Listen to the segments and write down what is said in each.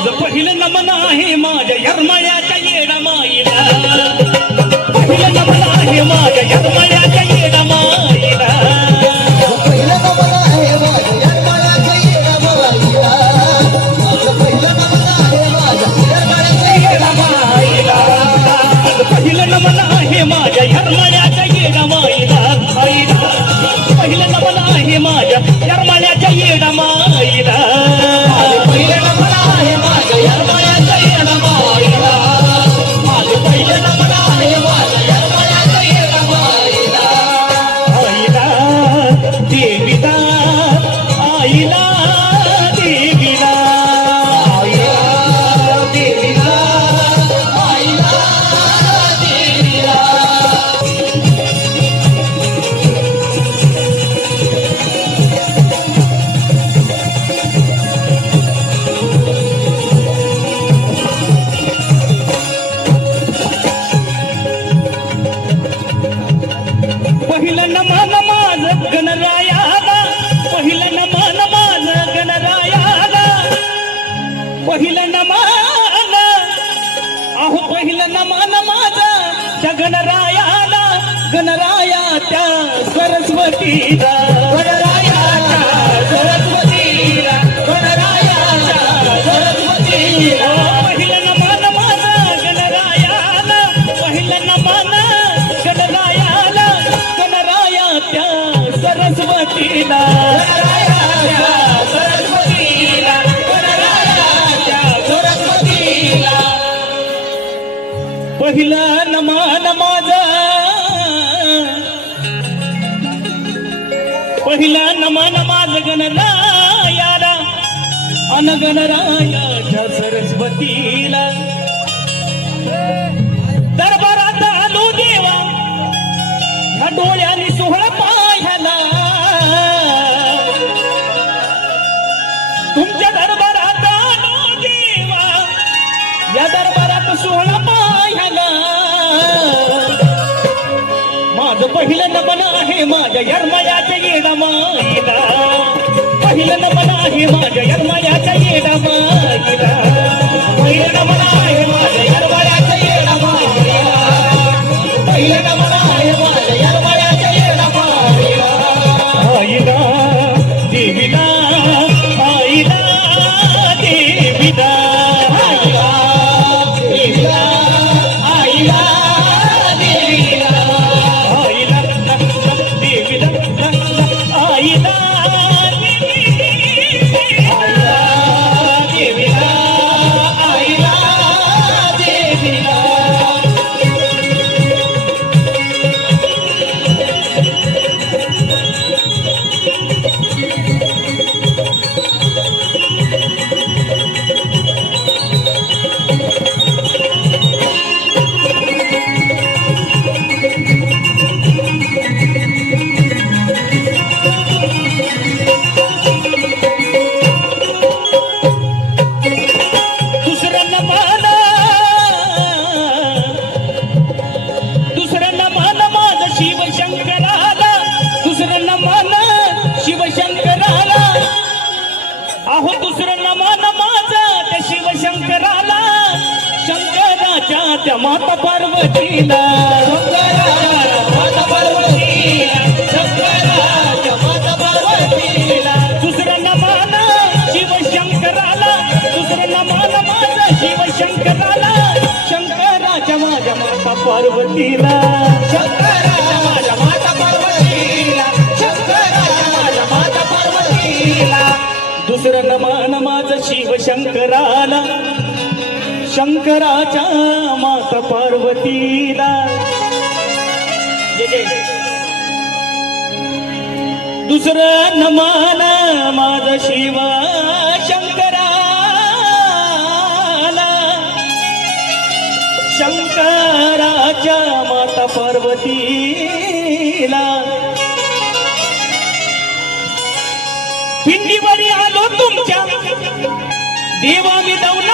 आज पहिलं नमन आहे माझ्या यरमाया. सरस्वतीला पहिला नमन माझ गणरायाला अन गणरायाच्या सरस्वतीला. दरबारात आलो देवा ह्या डोळ्याने सोहळा पाह्याला तुमच्या दरबारात आलो देवा या दरबारात सोहळा पाह्याला माझं पहिलं नमन आहे माझ्या यर्मा माझ्या यरमळ्याच्या येडा माईला पार्वतीला माता पार्वतीला, दुसरं नमा शिवशंकराला शिव नमान माझ शिवशंकराला शंकराच्या माझ्या माता पार्वतीला शंकराच्या माझ्या माता पार्वतीला, शंकराच्या माझ्या माता पार्वतीला. शंकराच्या माता पार्वतीला. दुसरं नमान माझ शिवा शंकराला. शंकराच्या माता पार्वतीला. पिंडीवरी आलो तुमच्या देवा मी दौन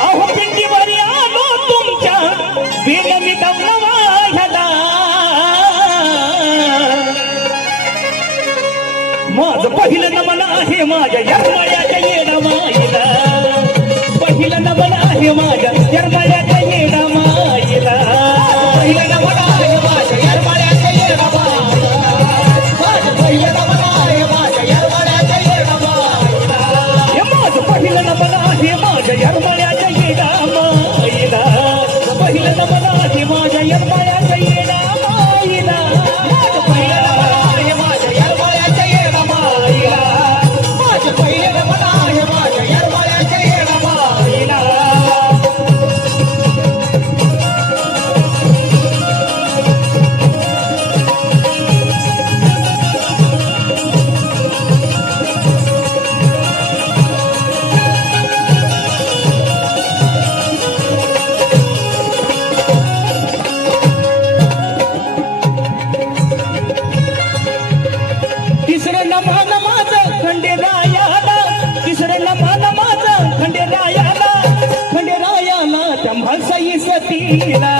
अहो पिंडीवर आलो तुमच्या. देव मी दौन माझ्याला माझ पहिलं नमन आहे माझ्या यरमाळ्याच्या येणा माईला पहिलं नमन आहे माझ्या यरमाळ्याच्या मान माझा खंडेरायाला विसरला मान माझा खंडेरायाला खंडेरायाला त्या सतीला.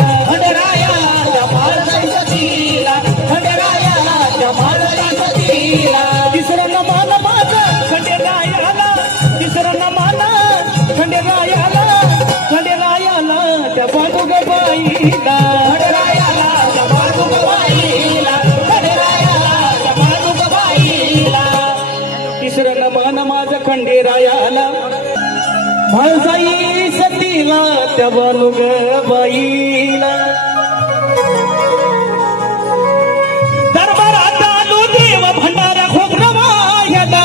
रायाला सतीला त्या बालुग बाईला। दरबारात आलो देव भंडारा खोबरं वाह्याला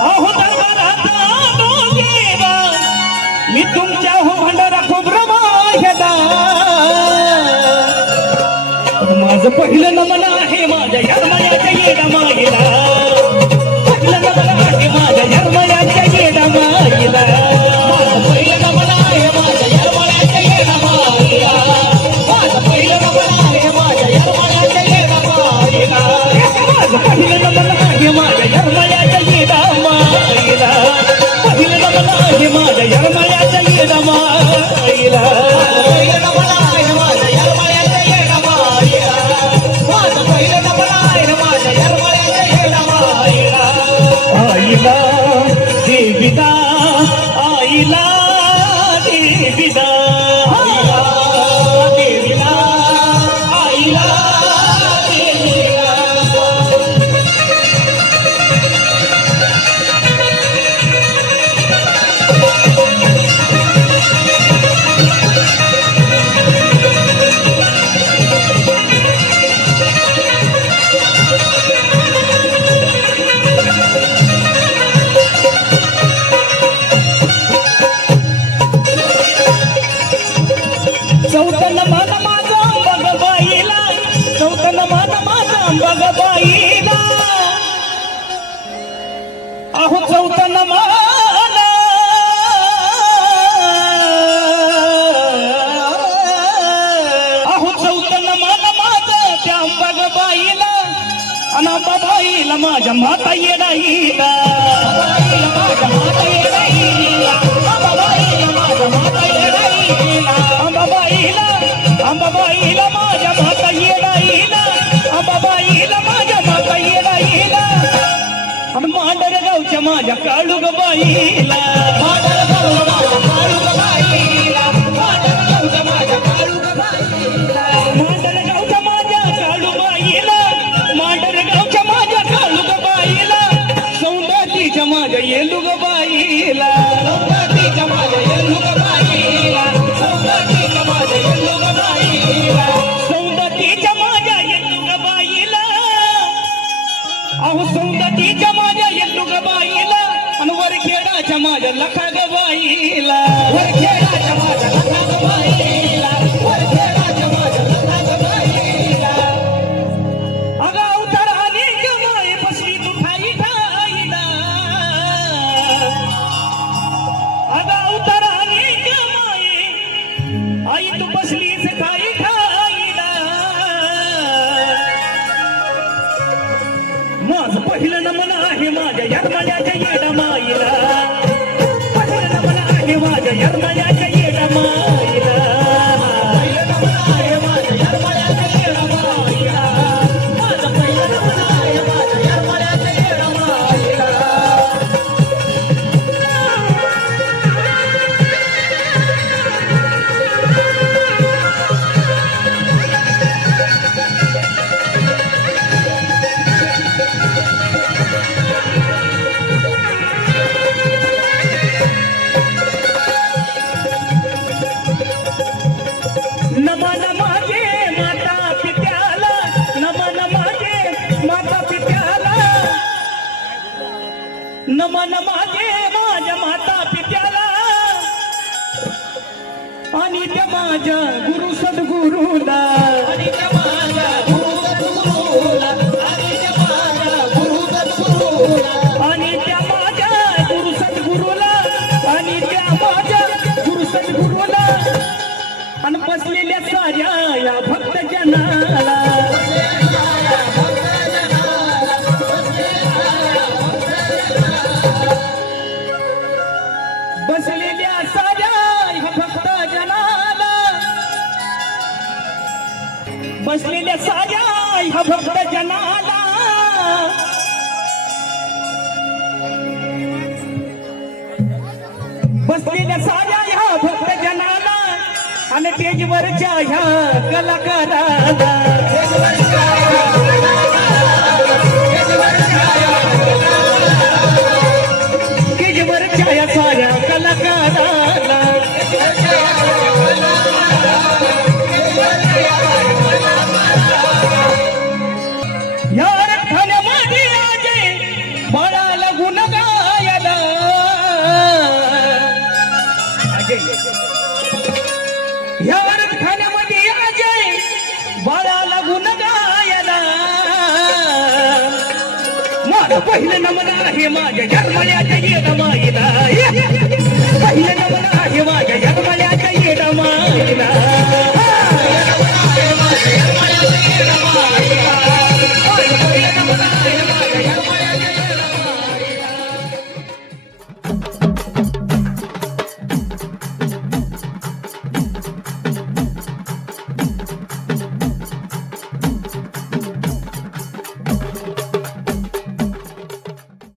अहो, दरबारात आलो देवा, मी तुमच्या हो भंडारा खोबरं वाह्याला माझं नमन आहे, माझ्या या माझ्या माता येणाई माझ्या माता अंबाबाईला अंबाबाईला माझ्या माता येणाईला अंबाबाईला माझ्या माता येणाईला आणि मांडर गावच्या माझ्या काळूगबाईला. उसौंदतीच्या माझ्या येल्लुग बाईला. आणि वरखेडाच्या माझ्या लखाग बाईला वरखेडाच्या माझ्या लखाग बाईला. पहिलं नमन आहे माझ्या यात माझ्या नमन माझे माझ्या माता पित्याला. आणि त्या माझ्या गुरु सद्गुरुला. आणि माझ्या गुरु सद्गुरूला. माझ्या गुरु सद्गुरूला. आणि त्या बसलेल्या साऱ्या या भक्त जनाला. बसलेल्या साऱ्या ह्या भक्त जनाला. बसलेल्या साऱ्या ह्या भक्त जनाला आणि तेजवरच्या ह्या कलाकाराला. स्टेजवरच्या ह्या साऱ्या कलाकाराला माझं पहिलं नमन आहे माझ्या जन्मल्याच्या येड माईला पहिलं नमन